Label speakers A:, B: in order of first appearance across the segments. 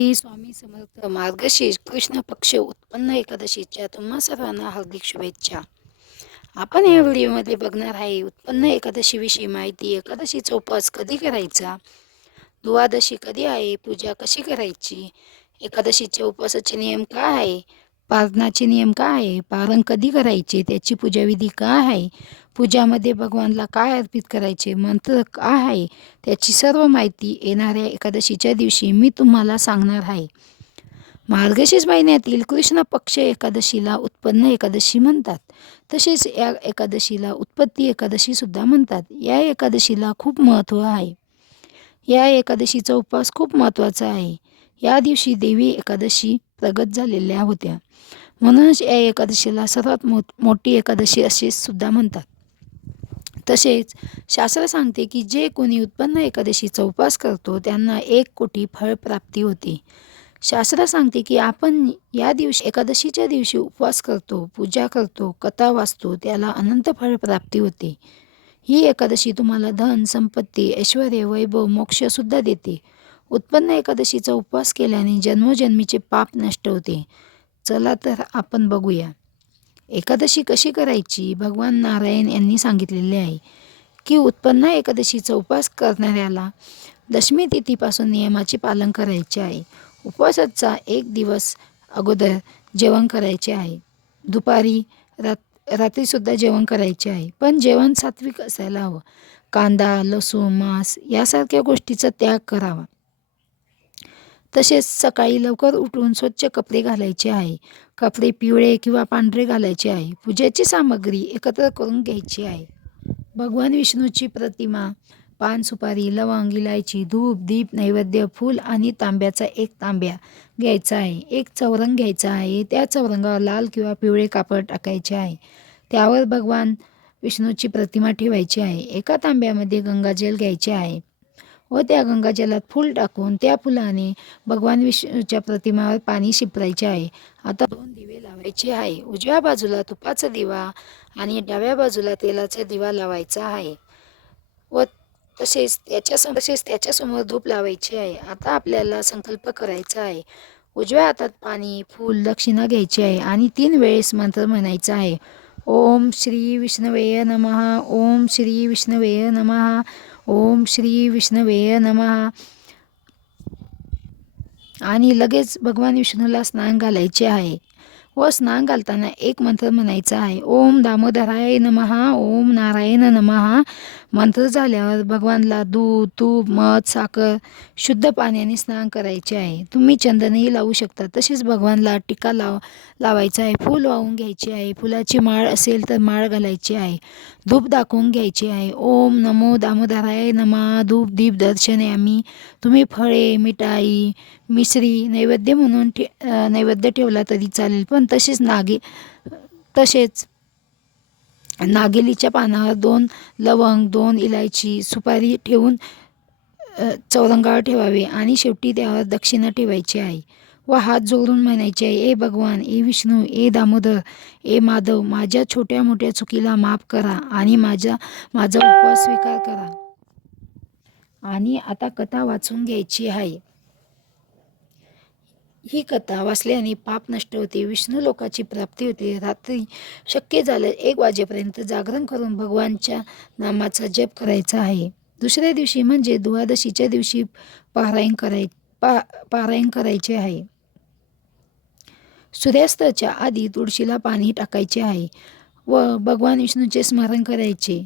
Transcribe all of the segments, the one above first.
A: श्री स्वामी समर्थ मार्गशीर्ष कृष्ण पक्ष उत्पन्न एकादशीच्या तुम्हा सर्वांना हार्दिक शुभेच्छा. आपण या व्हिडिओमध्ये बघणार आहे उत्पन्न एकादशीविषयी माहिती एकादशीचा उपवास कधी करायचा? द्वादशी कधी आहे? पूजा कशी करायची? एकादशीच्या उपवासाचे नियम काय आहे? पारणाचे नियम काय आहे? पारण कधी करायचे? त्याची पूजाविधी काय आहे? पूजामध्ये भगवानला काय अर्पित करायचे? मंत्र काय आहे? त्याची सर्व माहिती येणाऱ्या एकादशीच्या दिवशी मी तुम्हाला सांगणार आहे. मार्गशीर्ष महिन्यातील कृष्ण पक्ष एकादशीला उत्पन्न एकादशी म्हणतात. तसेच या एकादशीला उत्पत्ती एकादशीसुद्धा म्हणतात. या एकादशीला खूप महत्त्व आहे. या एकादशीचा उपवास खूप महत्त्वाचा आहे. या दिवशी देवी एकादशी प्रगत झालेल्या होत्या. म्हणूनच या एकादशीला सर्वात मो मोठी एकादशी असे सुद्धा म्हणतात. तसेच शास्त्र सांगते की जे कोणी उत्पन्न एकादशीचा उपवास करतो त्यांना एक कोटी फळ प्राप्ती होते. शास्त्र सांगते की आपण या दिवशी एकादशीच्या दिवशी उपवास करतो पूजा करतो कथा वाचतो त्याला अनंत फळ प्राप्ती होते. ही एकादशी तुम्हाला धन संपत्ती ऐश्वर वैभव मोक्षसुद्धा देते. उत्पन्न एकादशीचा उपवास केल्याने जन्मोजन्मीचे पाप नष्ट होते. चला तर आपण बघूया. एकादशी कशी करायची? भगवान नारायण यांनी सांगितलेले आहे की उत्पन्न एकादशीचा उपवास करणाऱ्याला दशमी तिथीपासून नियमाचे पालन करायचे आहे. उपवासाचा एक दिवस अगोदर जेवण करायचे आहे. दुपारी रात रात्रीसुद्धा जेवण करायचे आहे. पण जेवण सात्विक असायला हवं. कांदा लसूण मांस यासारख्या गोष्टीचा त्याग करावा. तसेच सकाळी लवकर उठून स्वच्छ कपडे घालायचे आहे. कपडे पिवळे किंवा पांढरे घालायचे आहे. पूजेची सामग्री एकत्र करून घ्यायची आहे. भगवान विष्णूची प्रतिमा पान सुपारी लवंग इलायची धूप दीप नैवेद्य फूल आणि तांब्याचा एक तांब्या घ्यायचा आहे. एक चौरंग घ्यायचा आहे. त्या चौरंगावर लाल किंवा पिवळे कापड टाकायचे आहे. त्यावर भगवान विष्णूची प्रतिमा ठेवायची आहे. एका तांब्यामध्ये गंगाजल घ्यायचे आहे. व त्या गंगाजलात फूल टाकून त्या फुलाने भगवान विष्णूच्या प्रतिमावर पाणी शिपरायचे आहे. आता दोन दिवे लावायचे आहे. उजव्या बाजूला तुपाचा दिवा आणि डाव्या बाजूला तेलाचा दिवा लावायचा आहे. व तसेच त्याच्या तसेच त्याच्यासमोर धूप लावायची आहे. आता आपल्याला संकल्प करायचा आहे. उजव्या हातात पाणी फूल दक्षिणा घ्यायची आहे आणि तीन वेळेस मंत्र म्हणायचा आहे. ओम श्री विष्णवेय नमः. ओम श्री विष्णवेय नमः. ओम श्री विष्णवे नमः. आणि लगेच भगवान विष्णूला स्नान घालायचे आहे. व स्नान घालताना एक मंत्र म्हणायचा आहे. ओम दामोदराय नमहा ओम नारायण नमहा मंत्र झाल्यावर भगवानला दूध तूप मध साखर शुद्ध पाण्याने स्नान करायचे आहे. तुम्ही चंदनही लावू शकता. तसेच भगवानला टिका लाव लावायचा आहे. फूल वाहून घ्यायची आहे. फुलाची माळ असेल तर माळ घालायची आहे. धूप दाखवून घ्यायची आहे. ओम नमो दामोदराय नमा. धूप दीप दर्शने आम्ही. तुम्ही फळे मिठाई मिश्री नैवेद्य म्हणून ठे नैवेद्य ठेवला तरी चालेल. पण तसेच नागे तसेच नागेलीच्या पानावर दोन लवंग दोन इलायची सुपारी ठेवून चौरंगावर ठेवावे आणि शेवटी त्यावर दक्षिणा ठेवायची आहे. व हात जोडून म्हणायचे आहे ए भगवान ए विष्णू ए दामोदर ए माधव माझ्या छोट्या मोठ्या चुकीला माफ करा आणि माझ्या माझा उपवास स्वीकार करा. आणि आता कथा वाचून घ्यायची आहे. ही कथा वाचल्याने पाप नष्ट होते विष्णू लोकाची प्राप्ती होते. रात्री शक्य झालं एक वाजेपर्यंत जागरण करून भगवानच्या नामाचा जप करायचा आहे. दुसऱ्या दिवशी म्हणजे द्वादशीच्या दिवशी पारायण कराय पा पारायण करायचे आहे. सूर्यास्ताच्या आधी तुळशीला पाणी टाकायचे आहे व भगवान विष्णूचे स्मरण करायचे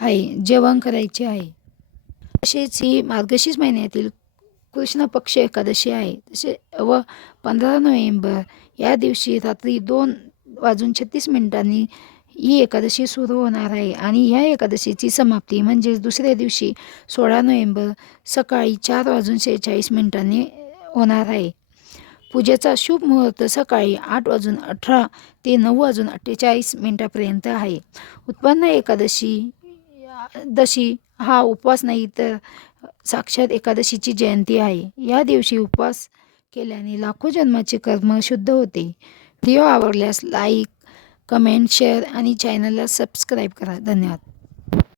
A: आहे जेवण करायचे आहे. तसेच ही मार्गशीर्ष महिन्यातील कृष्ण पक्ष एकादशी आहे. तसे व पंधरा नोव्हेंबर या दिवशी रात्री दोन वाजून छत्तीस मिनिटांनी ही एकादशी सुरू होणार आहे आणि या एकादशीची समाप्ती म्हणजेच दुसऱ्या दिवशी सोळा नोव्हेंबर सकाळी चार वाजून शेहेचाळीस मिनिटांनी होणार आहे. पूजेचा शुभ मुहूर्त सकाळी आठ वाजून अठरा ते नऊ वाजून अठ्ठेचाळीस मिनटापर्यंत आहे. उत्पन्न एकादशी दशी हा उपवास नाही तर साक्षात एकादशीची जयंती आहे. या दिवशी उपवास केल्याने लाखो जन्माचे कर्म शुद्ध होते. व्हिडिओ आवडल्यास लाईक कमेंट शेअर आणि चॅनलला सबस्क्राईब करा. धन्यवाद.